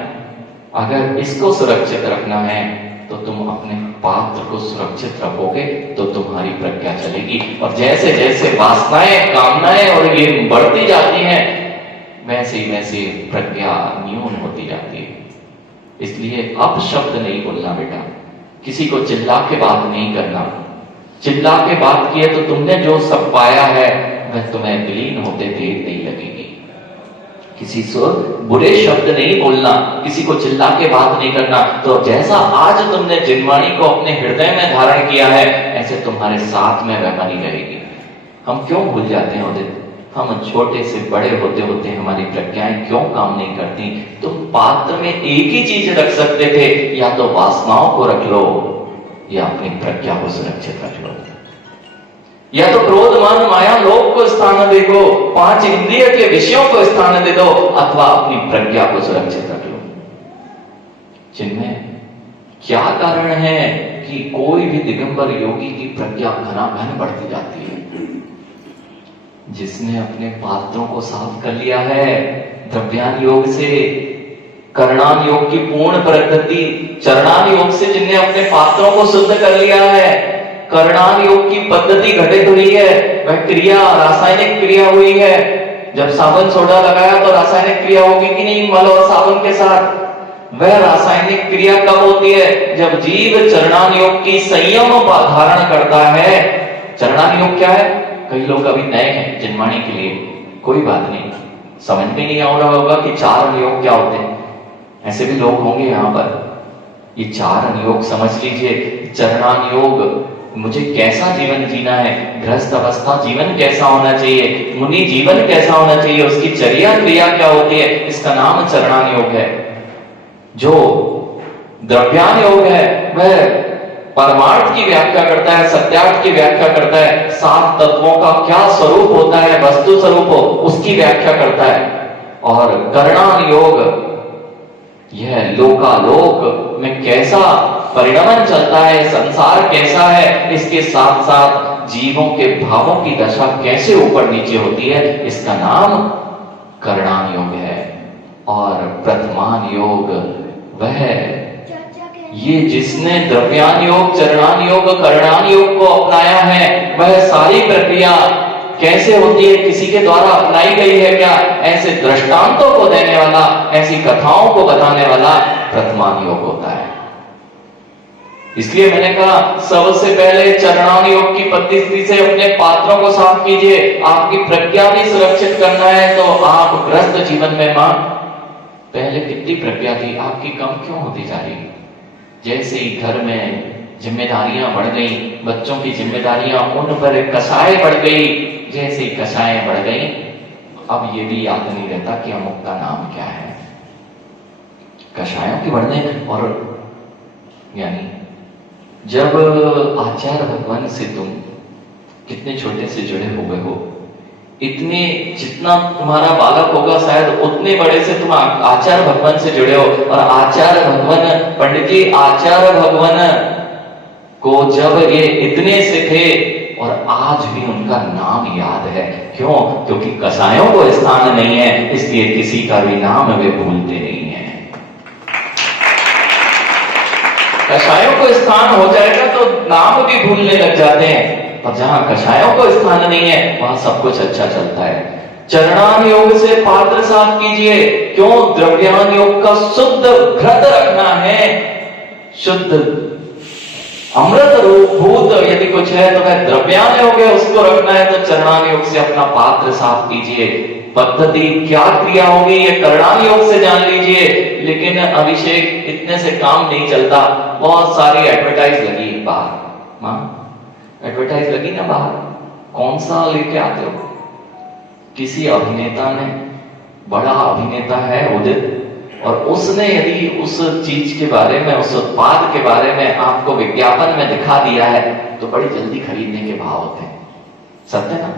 अगर इसको सुरक्षित रखना है तो तुम अपने पात्र को सुरक्षित रखोगे तो तुम्हारी प्रज्ञा चलेगी। और जैसे जैसे वासनाएं, कामनाएं और ये बढ़ती जाती हैं, वैसे ही वैसे प्रज्ञा न्यून होती जाती है। इसलिए अपशब्द नहीं बोलना बेटा, किसी को चिल्ला के बात नहीं करना। चिल्ला के बात किए तो तुमने जो सब पाया है वह तुम्हें विलीन होते देर नहीं लगेगी। किसी से बुरे शब्द नहीं बोलना, किसी को चिल्ला के बात नहीं करना। तो जैसा आज तुमने जिनवाणी को अपने हृदय में धारण किया है, ऐसे तुम्हारे साथ में वह बनी रहेगी। हम क्यों भूल जाते हैं उदित? हम छोटे से बड़े होते होते हमारी प्रज्ञाएं क्यों काम नहीं करती? तुम पात्र में एक ही चीज रख सकते थे, या तो वासनाओं को रख लो या अपनी प्रज्ञा को सुरक्षित रख लो। या तो क्रोध मान माया लोभ को स्थान दे दो, 5 इंद्रिय के विषयों को स्थान दे दो, अथवा अपनी प्रज्ञा को सुरक्षित रख लो। जिनमें क्या कारण है कि कोई भी दिगंबर योगी की प्रज्ञा घनाघन बढ़ती जाती है? जिसने अपने पात्रों को साफ कर लिया है द्रव्यान योग से, करणान योग की पूर्ण पद्धति, चरणान योग से जिनने अपने पात्रों को शुद्ध कर लिया है, करणान योग की पद्धति घटित हुई है, वह क्रिया रासायनिक क्रिया हुई है। जब साबुन सोडा लगाया तो रासायनिक क्रिया होगी कि नहीं मल और साबुन के साथ? वह रासायनिक क्रिया कब होती है? जब जीव चरणान योग की संयम धारण करता है। चरणान योग क्या है? कई लोग अभी नए हैं जिनवाणी के लिए, कोई बात नहीं, समझ में नहीं आ रहा होगा कि 4 अनुयोग क्या होते हैं। ऐसे भी लोग होंगे यहाँ पर। ये 4 अनुयोग समझ लीजिए। चरणान योग, मुझे कैसा जीवन जीना है, गृहस्थ अवस्था जीवन कैसा होना चाहिए, मुनि जीवन कैसा होना चाहिए, उसकी चर्या क्रिया क्या होती है, इसका नाम चरणान योग है। जो द्रव्यान योग है वह परमार्थ की व्याख्या करता है, सत्यार्थ की व्याख्या करता है, 7 तत्वों का क्या स्वरूप होता है, वस्तु स्वरूप हो उसकी व्याख्या करता है। और करणान योग यह लोकालोक में कैसा परिणमन चलता है, संसार कैसा है, इसके साथ साथ जीवों के भावों की दशा कैसे ऊपर नीचे होती है, इसका नाम करणान योग है। और प्रथमान योग वह, ये जिसने द्रव्यान योग, चरणान योग, करणान योग को अपनाया है, वह सारी प्रक्रिया कैसे होती है, किसी के द्वारा अपनाई गई है क्या, ऐसे दृष्टांतों को देने वाला, ऐसी कथाओं को बताने वाला प्रथमान योग होता है। इसलिए मैंने कहा सबसे पहले चरणान योग की पद्धति से अपने पात्रों को साफ कीजिए। आपकी प्रज्ञा भी सुरक्षित करना है तो आप ग्रस्त जीवन में मां पहले कितनी प्रज्ञा थी, आपकी कम क्यों होती जा रही? जैसे ही घर में जिम्मेदारियां बढ़ गई, बच्चों की जिम्मेदारियां, उन पर कसाई बढ़ गई, जैसे ही कसाएं बढ़ गई, अब ये भी याद नहीं रहता कि अमुक का नाम क्या है। कसायों की बढ़ने और यानी जब आचार्य भगवान से तुम कितने छोटे से जुड़े हुए हो, इतने जितना तुम्हारा बालक होगा शायद उतने बड़े से तुम आचार्य भगवान से जुड़े हो। और आचार्य भगवान, पंडित जी आचार्य भगवान को जब ये इतने से थे और आज भी उनका नाम याद है। क्यों? क्योंकि कसायों को स्थान नहीं है, इसलिए किसी का भी नाम वे भूलते नहीं है। कसायों को स्थान हो जाएगा तो नाम भी भूलने लग जाते हैं, और जहां कसायों को स्थान नहीं है वहां सब कुछ अच्छा चलता है। चरणान योग से पात्र साफ कीजिए। क्यों? द्रव्यान योग का शुद्ध घृत रखना है, शुद्ध अमृत रूप भूत यदि कुछ है तो वह द्रव्यान योग है, उसको रखना है। तो चरणान योग से अपना पात्र साफ कीजिए। पद्धति क्या क्रिया होगी ये करणान योग से जान लीजिए। लेकिन अभिषेक इतने से काम नहीं चलता, बहुत सारी एडवर्टाइज लगी बाहर, मां एडवर्टाइज लगी ना बाहर, कौन सा लेके आते हो? किसी अभिनेता ने, बड़ा अभिनेता है उदित, और उसने यदि उस चीज के बारे में, उस उत्पाद के बारे में आपको विज्ञापन में दिखा दिया है तो बड़ी जल्दी खरीदने के भाव होते हैं। सत्य ना?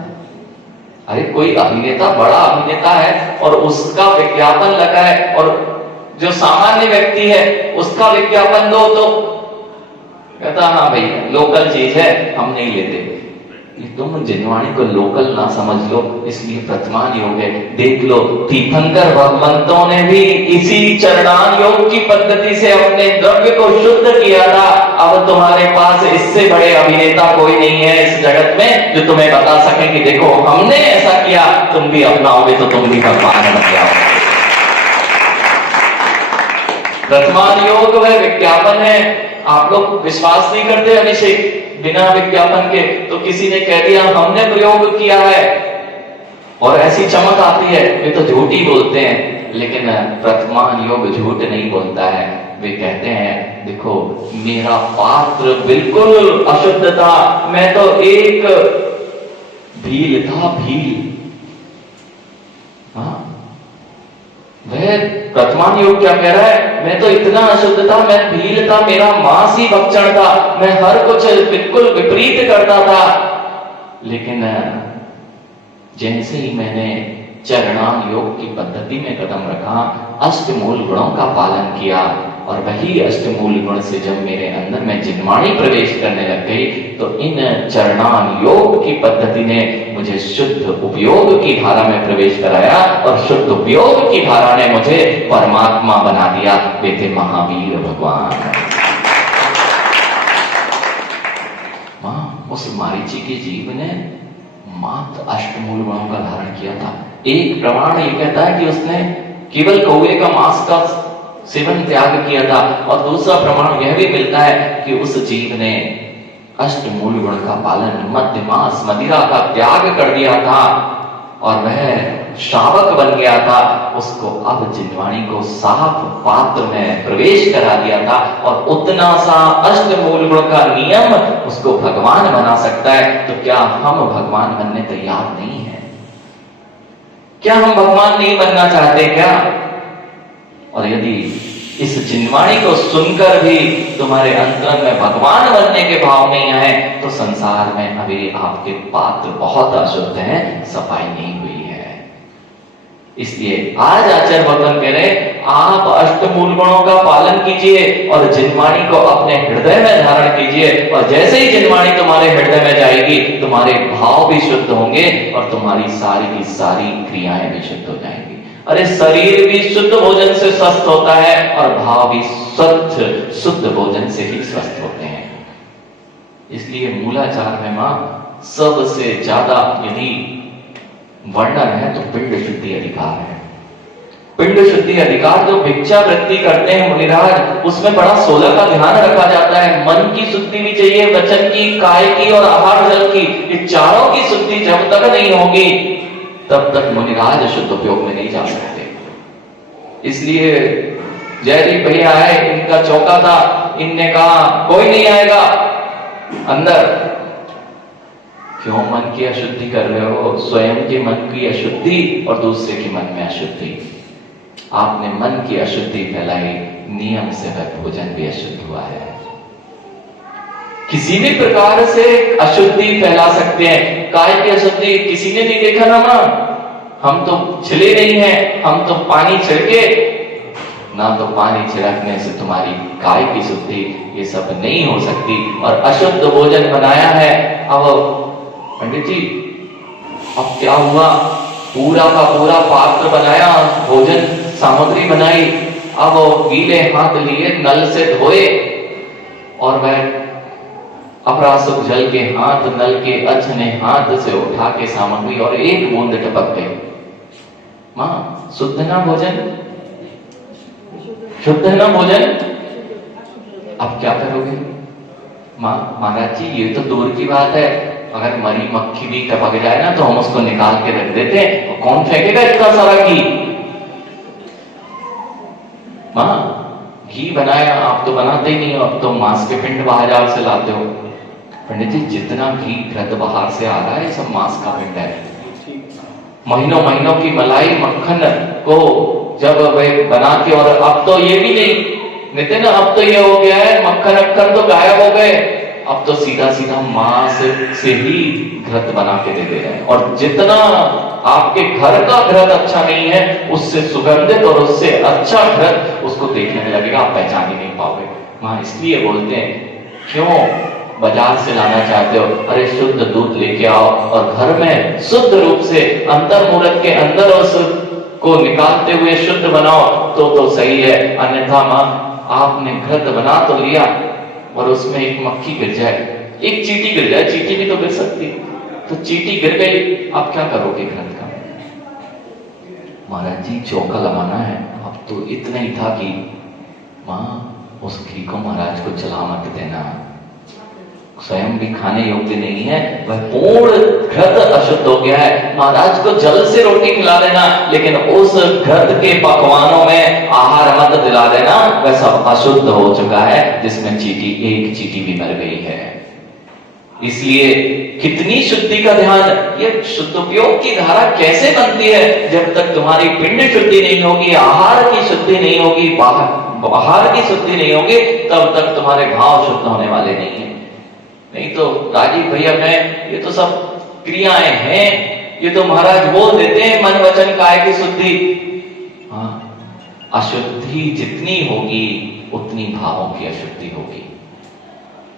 अरे कोई अभिनेता, बड़ा अभिनेता है और उसका विज्ञापन लगा है, और जो सामान्य व्यक्ति है उसका विज्ञापन दो तो कहता हाँ भैया लोकल चीज है, हम नहीं लेते। तुम जिनवाणी को लोकल ना समझ लो, इसलिए प्रथमान योग है। देख लो तीर्थंकर भगवंतों ने भी इसी चरणान योग की पद्धति से अपने द्रव्य को शुद्ध किया था। अब तुम्हारे पास इससे बड़े अभिनेता कोई नहीं है इस जगत में जो तुम्हें बता सके कि देखो हमने ऐसा किया, तुम भी अपनाओगे तो तुम भी भगवान बन जाओगे। प्रथमान योग वह विज्ञापन है। आप लोग विश्वास नहीं करते अभिषेक बिना विज्ञापन के, तो किसी ने कह दिया हमने प्रयोग किया है और ऐसी चमक आती है, वे तो झूठ ही बोलते हैं। लेकिन प्रथमान योग झूठ नहीं बोलता है। वे कहते हैं देखो मेरा पात्र बिल्कुल अशुद्ध था, मैं तो एक भील था, भील। हाँ, वह प्रथमान योग क्या कह रहा है? मैं तो इतना अशुद्ध था, मैं भील था, मेरा मांस ही भक्षण था, मैं हर कुछ बिल्कुल विपरीत करता था। लेकिन जैसे ही मैंने चरणान योग की पद्धति में कदम रखा, अष्टमूल गुणों का पालन किया, और वही अष्टमूल गुण से जब मेरे अंदर में जिनवाणी प्रवेश करने लग गई, तो इन चरणान योग की पद्धति ने मुझे शुद्ध उपयोग की धारा में प्रवेश कराया, और शुद्ध उपयोग की धारा ने मुझे परमात्मा बना दिया। वे थे महावीर भगवान। मां उस मारीची के जीव ने मात्र अष्टमूल गुणों का धारण किया था। एक प्रमाण ये कहता है कि उसने केवल कौवे का मांस का सेवन त्याग किया था, और दूसरा प्रमाण यह भी मिलता है कि उस जीव ने अष्टमूल गुण का पालन, मद्य मांस मदिरा का त्याग कर दिया था, और वह श्रावक बन गया था। उसको अब जिनवाणी को साफ पात्र में प्रवेश करा दिया था, और उतना सा अष्टमूल गुण का नियम उसको भगवान बना सकता है। तो क्या हम भगवान बनने तैयार नहीं है? क्या हम भगवान नहीं बनना चाहते क्या? और यदि इस जिनवाणी को सुनकर भी तुम्हारे अंतर में भगवान बनने के भाव नहीं आए, तो संसार में अभी आपके पात्र बहुत अशुद्ध हैं, सफाई नहीं हुई है। इसलिए आज आचार्य भगवान कह रहे आप अष्टमूल गुणों का पालन कीजिए और जिनवाणी को अपने हृदय में धारण कीजिए, और जैसे ही जिनवाणी तुम्हारे हृदय में जाएगी, तुम्हारे भाव भी शुद्ध होंगे और तुम्हारी सारी की सारी क्रियाएं भी शुद्ध हो जाएंगी। अरे शरीर भी शुद्ध भोजन से स्वस्थ होता है, और भाव भी शुद्ध भोजन से ही स्वस्थ होते हैं। इसलिए मूलाचार में मां सबसे ज्यादा यदि वर्णन है तो पिंड शुद्धि अधिकार है। पिंड शुद्धि अधिकार जो भिक्षा वृत्ति करते हैं मुनिराज, उसमें बड़ा 16 का ध्यान रखा जाता है। मन की शुद्धि भी चाहिए, वचन की, काय की और आहार जल की। ये चारों की शुद्धि जब तक नहीं होगी तब तक मुनिराज शुद्ध उपयोग में नहीं जा सकते। इसलिए जयदीप भैया आए, इनका चौका था, इनने कहा कोई नहीं आएगा अंदर। क्यों मन की अशुद्धि कर रहे हो? स्वयं के मन की अशुद्धि और दूसरे के मन में अशुद्धि। आपने मन की अशुद्धि फैलाई, नियम से वह भोजन भी अशुद्ध हुआ है। किसी भी प्रकार से अशुद्धि फैला सकते हैं। काय की अशुद्धि किसी ने नहीं देखा ना मां, हम तो छिले नहीं हैं, हम तो पानी छिड़के ना, तो पानी छिड़कने से तुम्हारी काय की शुद्धि ये सब नहीं हो सकती। और अशुद्ध भोजन बनाया है। अब पंडित जी अब क्या हुआ? पूरा का पूरा पात्र बनाया, भोजन सामग्री बनाई, अब गीले हाथ लिए नल से धोए और वह अपराशुद्ध जल के हाथ नल के अछने हाथ से उठा के सामग्री और एक बूंद टपक गई। मां शुद्ध ना भोजन? शुद्ध ना भोजन? अब क्या करोगे? मां महाराज जी ये तो दूर की बात है, अगर मरी मक्खी भी टपक जाए ना तो हम उसको निकाल के रख देते हैं, और कौन फेंकेगा इतना सारा घी? मां घी बनाया, आप तो बनाते ही नहीं हो, अब तो मांस के पिंड बाजार से लाते हो। पंडित जी जितना घी घृत बाहर से आ रहा है सब मांस का पिंड है। महीनों महीनों की मलाई मक्खन को जब वे बना के, और अब तो ये भी नहीं नितिन, अब तो ये हो गया है मक्खन अक्खन तो गायब हो गए, अब तो सीधा सीधा मांस से ही घृत बना के दे रहे हैं। और जितना आपके घर का घृत अच्छा नहीं है, उससे सुगंधित और उससे अच्छा घृत उसको देखने में लगेगा, आप पहचान ही नहीं पाओगे। वहां इसलिए बोलते हैं क्यों बाजार से लाना चाहते हो? अरे शुद्ध दूध लेके आओ और घर में शुद्ध रूप से अंतर मूर्त के अंदर उसको निकालते हुए शुद्ध बनाओ तो सही है। अन्यथा मां आपने घृत बना तो लिया और उसमें एक मक्खी गिर जाए, एक चींटी गिर जाए, चींटी भी तो गिर सकती, तो चींटी गिर गई, आप क्या करोगे घृत का? महाराज जी चौका लगाना है। अब तो इतना ही था कि मां उस घी को महाराज को जला मत देना, स्वयं भी खाने योग्य नहीं है, वह पूर्ण घृत अशुद्ध हो गया है। महाराज को जल से रोटी खिला देना, लेकिन उस घृत के पकवानों में आहार मत दिला देना, वह सब अशुद्ध हो चुका है, जिसमें चींटी, एक चींटी भी मर गई है। इसलिए कितनी शुद्धि का ध्यान। ये शुद्ध उपयोग की धारा कैसे बनती है? जब तक तुम्हारी पिंड शुद्धि नहीं होगी, आहार की शुद्धि नहीं होगी, बाहर की शुद्धि नहीं होगी, तब तक तुम्हारे भाव शुद्ध होने वाले नहीं है। नहीं तो राजीव भैया मैं ये तो सब क्रियाएं हैं, ये तो महाराज बोल देते हैं मन वचन काय की शुद्धि। हाँ, अशुद्धि जितनी होगी उतनी भावों की अशुद्धि होगी,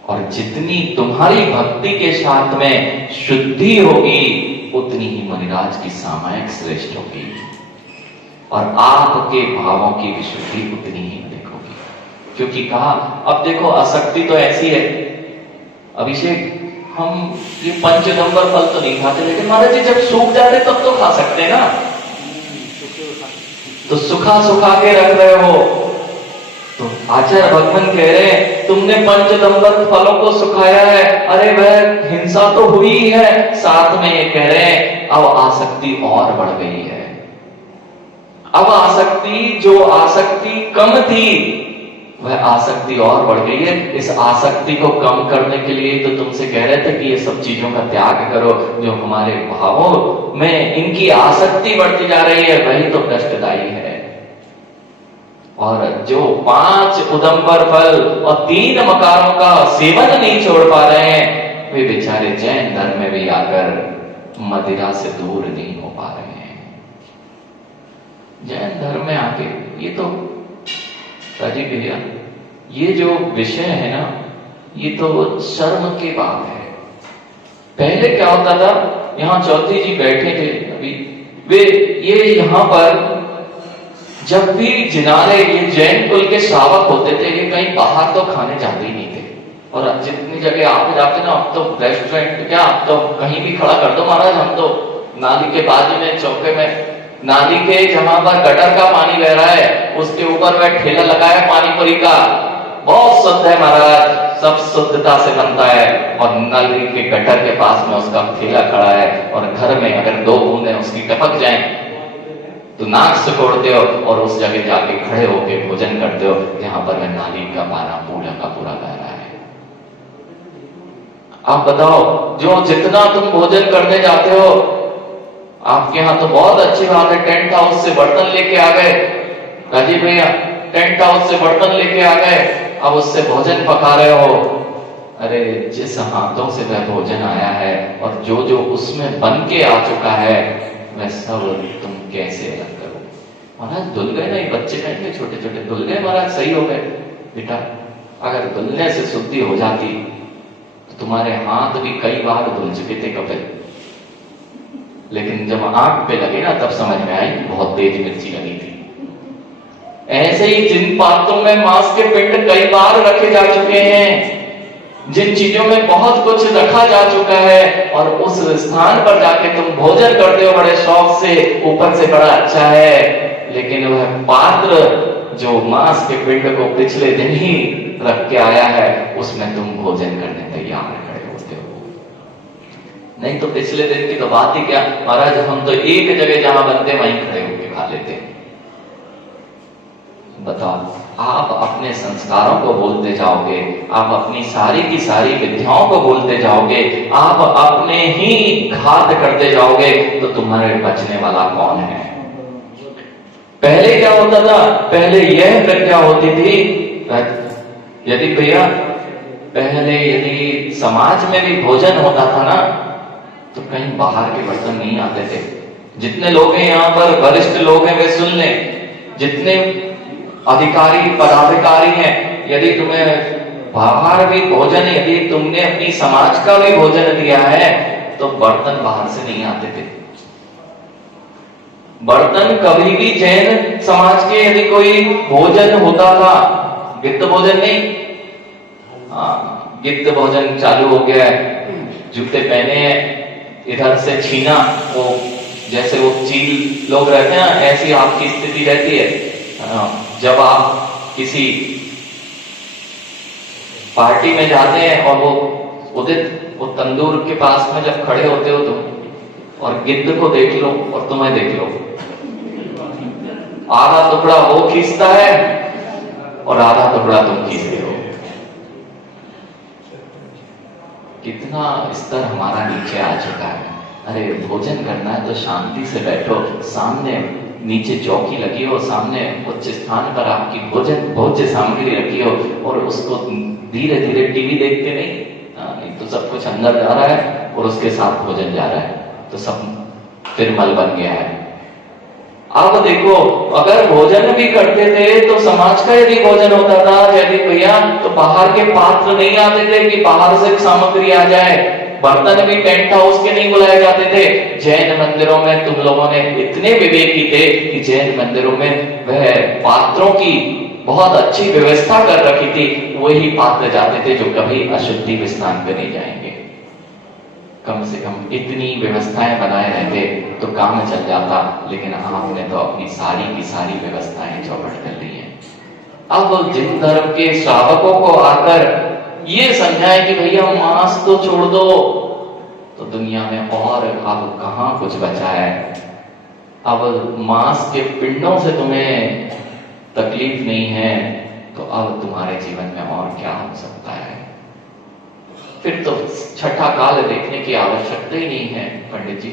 और जितनी तुम्हारी भक्ति के साथ में शुद्धि होगी उतनी ही मुनिराज की सामायिक श्रेष्ठ होगी, और आपके भावों की विशुद्धि उतनी ही अधिक होगी। क्योंकि कहा, अब देखो आसक्ति तो ऐसी है, अभिषेक हम ये पंचगंबर फल तो नहीं खाते, लेकिन महाराज जी जब सूख जाते तब तो खा सकते हैं ना, तो सुखा सुखा के रख रहे हो। तो आचार्य भगवान कह रहे हैं तुमने पंचगंबर फलों को सुखाया है, अरे वह हिंसा तो हुई है, साथ में ये कह रहे हैं अब आसक्ति और बढ़ गई है। अब आसक्ति, जो आसक्ति कम थी वह आसक्ति और बढ़ गई है। इस आसक्ति को कम करने के लिए तो तुमसे कह रहे थे कि ये सब चीजों का त्याग करो, जो हमारे भावों में इनकी आसक्ति बढ़ती जा रही है वही तो कष्टदायी है। और जो 5 उदंबर फल और 3 मकारों का सेवन नहीं छोड़ पा रहे हैं, वे बेचारे जैन धर्म में भी आकर मदिरा से दूर नहीं हो पा रहे हैं। जैन धर्म में आके ये तो राजीव भैया, ये जो विषय है ना, ये तो शर्म की बात है। पहले क्या होता था, यहाँ चौधरी जी बैठे थे अभी, वे ये यहाँ पर जब भी जिनारे, ये जैन कुल के श्रावक होते थे, ये कहीं बाहर तो खाने जाते ही नहीं थे। और जितनी जगह आप जाते ना, अब तो रेस्टोरेंट क्या, अब तो कहीं भी खड़ा कर दो महाराज, हम तो नाली के बाजू में चौके में नाली के जहां पर गटर का पानी बह रहा है उसके ऊपर वह ठेला लगाया पानी पूरी का, बहुत शुद्ध है महाराज, सब शुद्धता से बनता है, और नाली के गटर के पास में उसका ठेला खड़ा है, और घर में अगर 2 बूंदें उसकी टपक जाएं तो नाक सिकोड़ते हो और उस जगह जाके खड़े होकर भोजन करते हो जहां पर वह नाली का पाना पूरा का पूरा बह रहा है। आप बताओ, जो जितना तुम भोजन करने जाते हो, आपके यहां तो बहुत अच्छी बात है, टेंट हाउस से बर्तन लेके आ गए, राजीव भैया टेंट हाउस से बर्तन लेके आ गए, अब उससे भोजन पका रहे हो। अरे जिस हाथों से वह भोजन आया है और जो जो उसमें बन के आ चुका है वह सब तुम कैसे अलग करो। महाराज धुल गए नहीं, बच्चे कहेंगे छोटे छोटे, धुल गए महाराज, सही हो गए बेटा। अगर धुलने से शुद्धि हो जाती तो तुम्हारे हाथ भी कई बार धुल चुके थे कपिल, लेकिन जब आंख पे लगे ना तब समझ में आई बहुत तेज मिर्ची लगी थी। ऐसे ही जिन पात्रों में मांस के पिंड कई बार रखे जा चुके हैं, जिन चीजों में बहुत कुछ रखा जा चुका है, और उस स्थान पर जाके तुम भोजन करते हो बड़े शौक से, ऊपर से बड़ा अच्छा है, लेकिन वह पात्र जो मांस के पिंड को पिछले दिन ही रख के आया है उसमें तुम भोजन करने तैयार खड़े होते हो। नहीं तो पिछले दिन की तो बात ही क्या महाराज, हम तो एक जगह जहां बनते वहीं खड़े होकर खा लेते। बताओ, आप अपने संस्कारों को बोलते जाओगे, आप अपनी सारी की सारी विद्याओं को बोलते जाओगे, आप अपने ही घात करते जाओगे, तो तुम्हारे बचने वाला कौन है? पहले क्या होता था? पहले यह प्रज्ञा होती थी, यदि भैया पहले यदि समाज में भी भोजन होता था ना तो कहीं बाहर के बर्तन नहीं आते थे। जितने लोग हैं यहाँ पर, वरिष्ठ लोग हैं, वे सुन लें, जितने अधिकारी पदाधिकारी हैं, यदि तुम्हें बाहर भी भोजन, यदि तुमने अपनी समाज का भी भोजन दिया है तो बर्तन बाहर से नहीं आते थे। बर्तन कभी भी जैन समाज के यदि कोई भोजन होता था, गिद्ध भोजन नहीं, हाँ गिद्ध भोजन चालू हो गया है, जूते पहने हैं, इधर से छीना, वो जैसे वो चील लोग रहते हैं ना, ऐसी आपकी स्थिति रहती है। जब आप किसी पार्टी में जाते हैं और वो तंदूर के पास में जब खड़े होते हो तुम, और गिद्ध को देख लो और तुम्हें देख लो, आधा टुकड़ा वो खींचता है और आधा टुकड़ा तुम खींचते हो। कितना स्तर हमारा नीचे आ चुका है। अरे भोजन करना है तो शांति से बैठो, सामने नीचे चौकी लगी हो, सामने उच्च स्थान पर आपकी भोज्य सामग्री रखी हो, और उसको धीरे धीरे टीवी देखते नहीं तो सब कुछ अंदर जा रहा है और उसके साथ भोजन जा रहा है, तो सब फिर मल बन गया है। अब देखो, अगर भोजन भी करते थे तो समाज का यदि भोजन होता था, यदि भैया, तो बाहर के पात्र नहीं आते थे कि बाहर से सामग्री आ जाए, बर्तन भी टेंट हाउस के नहीं बुलाए जाते थे। जैन मंदिरों में तुम लोगों ने इतने विवेकी थे कि जैन मंदिरों में वह पात्रों की बहुत अच्छी व्यवस्था कर रखी थी, वही पात्र जाते थे जो कभी अशुद्धि में स्नान पे नहीं जाएंगे। कम से कम इतनी व्यवस्थाएं बनाए रहते तो काम चल जाता, लेकिन आपने तो अपनी सारी की सारी व्यवस्थाएं चौपट कर ली हैं। अब जिन धर्म के श्रावकों को आकर ये समझाए कि भैया मांस तो छोड़ दो, तो दुनिया में और अब कहां कुछ बचा है। अब मांस के पिंडों से तुम्हें तकलीफ नहीं है तो अब तुम्हारे जीवन में और क्या हो सकता है? फिर तो छठा काल देखने की आवश्यकता ही नहीं है पंडित जी।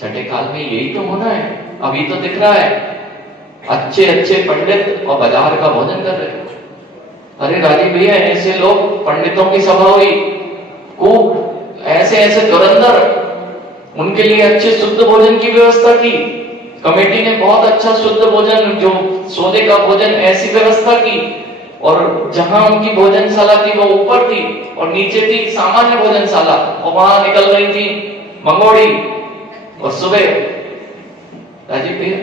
छठे काल में यही तो होना है। अभी तो दिख रहा है अच्छे अच्छे पंडित और बाजार का भोजन कर रहे हैं। अरे राजीव भैया, ऐसे लोग, पंडितों की सभा हुई, खूब ऐसे ऐसे धुरंधर, उनके लिए अच्छे शुद्ध भोजन की व्यवस्था की कमेटी ने, बहुत अच्छा शुद्ध भोजन, जो सोने का भोजन, ऐसी व्यवस्था की। और जहां उनकी भोजनशाला थी वो ऊपर थी और नीचे थी सामान्य भोजनशाला, और वहां निकल रही थी मंगोड़ी। और सुबह राजीव भैया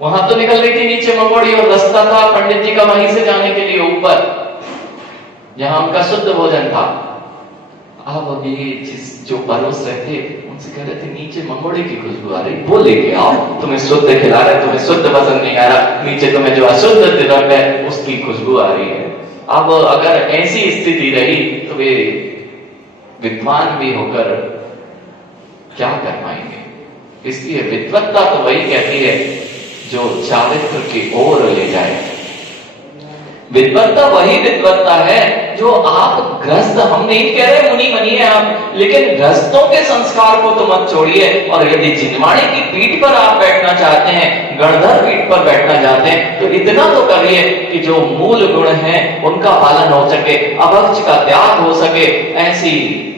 वहां तो निकल रही थी नीचे मंगोड़ी, और रास्ता था पंडित जी का वहीं से जाने के लिए ऊपर, जहां उनका शुद्ध भोजन था। अब अभी जो पड़ोस रहते उनसे कह रहे थे नीचे मंगोड़े की खुशबू आ रही, वो लेके आओ, तुम्हें शुद्ध खिला रहे, तुम्हें शुद्ध पसंद नहीं आ रहा, नीचे तुम्हें जो अशुद्ध तिलक है उसकी खुशबू आ रही है। अब अगर ऐसी स्थिति रही तो वे विद्वान भी होकर क्या कर पाएंगे? इसलिए विद्वत्ता तो वही कहती है जो चारित्र की ओर ले जाए। विद्वत्ता वही विद्वत्ता है जो आप ग्रस्त, हम नहीं कह रहे मुनि बनिए आप, लेकिन ग्रस्तों के संस्कार को तो मत छोड़िए। और यदि जिनवाणी की पीठ पर आप बैठना चाहते हैं, गणधर पीठ पर बैठना चाहते हैं, तो इतना तो करिए कि जो मूल गुण हैं उनका पालन हो सके, अभक्ष का त्याग हो सके। ऐसी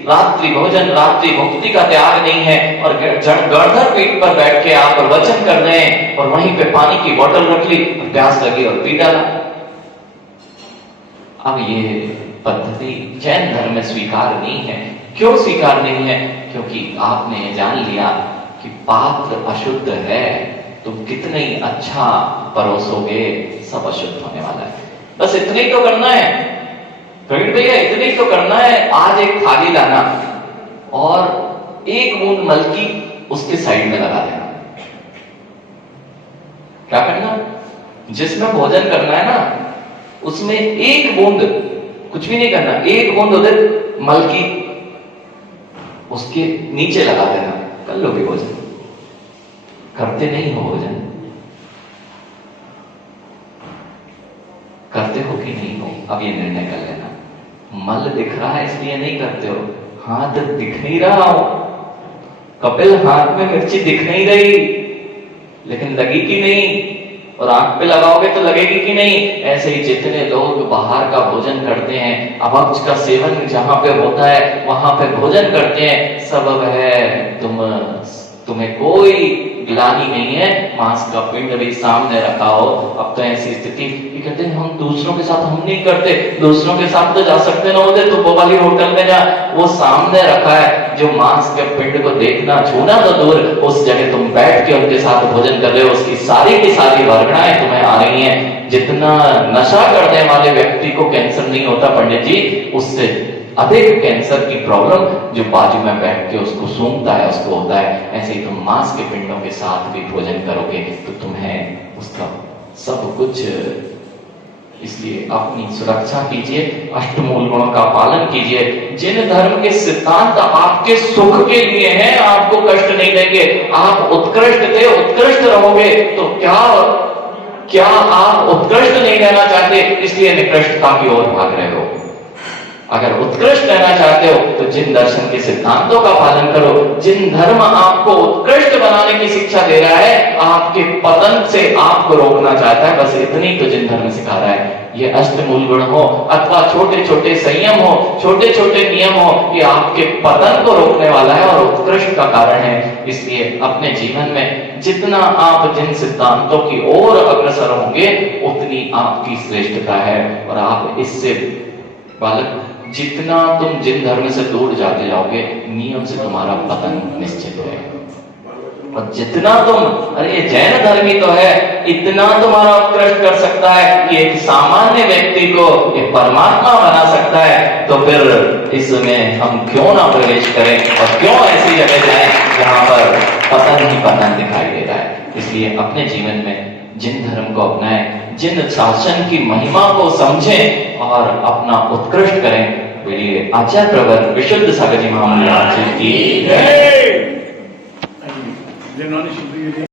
रात्रि भोजन, रात्रि भुक्ति का त्याग नहीं है और गणधर पीठ पर बैठ के आप वचन कर रहे हैं और वहीं पे पानी की बोतल रख ली, प्यास लगी और पी डाला। अब ये पद्धति जैन धर्म में स्वीकार नहीं है। क्यों स्वीकार नहीं है? क्योंकि आपने ये जान लिया कि पात्र अशुद्ध है, तुम कितने ही अच्छा परोसोगे सब अशुद्ध होने वाला है। बस इतना ही तो करना है प्रवीण भैया, इतना ही तो करना है। आज एक थाली लाना और एक बूंद मलकी उसके साइड में लगा देना। क्या करना? जिसमें भोजन करना है ना उसमें एक बूंद, कुछ भी नहीं करना, एक बूंद उधर मलकी उसके नीचे लगा देना, कर लोगे भोजन। करते नहीं हो भोजन? करते हो कि नहीं हो? अब ये निर्णय कर लेना। मल दिख रहा है इसलिए नहीं करते हो, हाथ दिख नहीं रहा हो, कपिल हाथ में मिर्ची दिख नहीं रही लेकिन लगी कि नहीं, और आंख पे लगाओगे तो लगेगी कि नहीं। ऐसे ही जितने लोग बाहर का भोजन करते हैं, अभक्ष का सेवन जहां पे होता है वहां पे भोजन करते हैं, सबब है तुम्हें कोई ग्लानि नहीं है, मांस का पिंड भी सामने रखा हो। अब तो ऐसी स्थिति कहते हैं हम दूसरों के साथ हम नहीं करते, दूसरों के साथ तो जा सकते ना होते, तो वो वाली होटल में जा, वो सामने रखा है जो मांस के पिंड को देखना छूना तो दूर, उस जगह तुम बैठ के उनके साथ भोजन कर रहे हो, उसकी सारी की सारी वर्गणाएं तुम्हें आ रही हैं। जितना नशा करने वाले व्यक्ति को कैंसर नहीं होता पंडित जी, उससे अधिक कैंसर की प्रॉब्लम जो बाजू में बैठ के उसको सूंघता है उसको होता है। ऐसे ही तुम मांस के पिंडों के साथ भी भोजन करोगे तो तुम्हें उसका सब कुछ। इसलिए अपनी सुरक्षा कीजिए, अष्टमूल गुणों का पालन कीजिए। जिन धर्म के सिद्धांत आपके सुख के लिए हैं, आपको कष्ट नहीं देंगे, आप उत्कृष्ट थे उत्कृष्ट रहोगे, तो क्या आप उत्कृष्ट नहीं रहना चाहते इसलिए निकृष्टता की ओर भाग रहे हो? अगर उत्कृष्ट रहना चाहते हो तो जिन दर्शन के सिद्धांतों का पालन करो, जिन धर्म आपको उत्कृष्ट बनाने की शिक्षा दे रहा है, आपके पतन से आपको रोकना चाहता है, बस इतनी तो जिन धर्म सिखा रहा है। ये अष्टमूल गुण हो अथवा छोटे छोटे संयम हो, छोटे छोटे नियम हो, ये आपके पतन को रोकने वाला है और उत्कृष्ट का कारण है। इसलिए अपने जीवन में जितना आप जिन सिद्धांतों की ओर अग्रसर होंगे उतनी आपकी श्रेष्ठता है। और आप इससे बालक जितना तुम जिन धर्म से दूर जाते जाओगे, नियम से तुम्हारा पतन निश्चित है। और जितना तुम, अरे ये जैन धर्म ही तो है, इतना तुम्हारा उत्कृष्ट कर सकता है कि एक सामान्य व्यक्ति को एक परमात्मा बना सकता है, तो फिर इसमें हम क्यों ना प्रवेश करें और क्यों ऐसी जगह जाएं जहां पर पतन ही पतन दिखाई दे रहा है। इसलिए अपने जीवन में जिन धर्म को अपनाएं, जिन शासन की महिमा को समझें और अपना उत्कृष्ट करें। बोलिए आचार्य प्रवर विशुद्ध सागर जी महाराज की जय।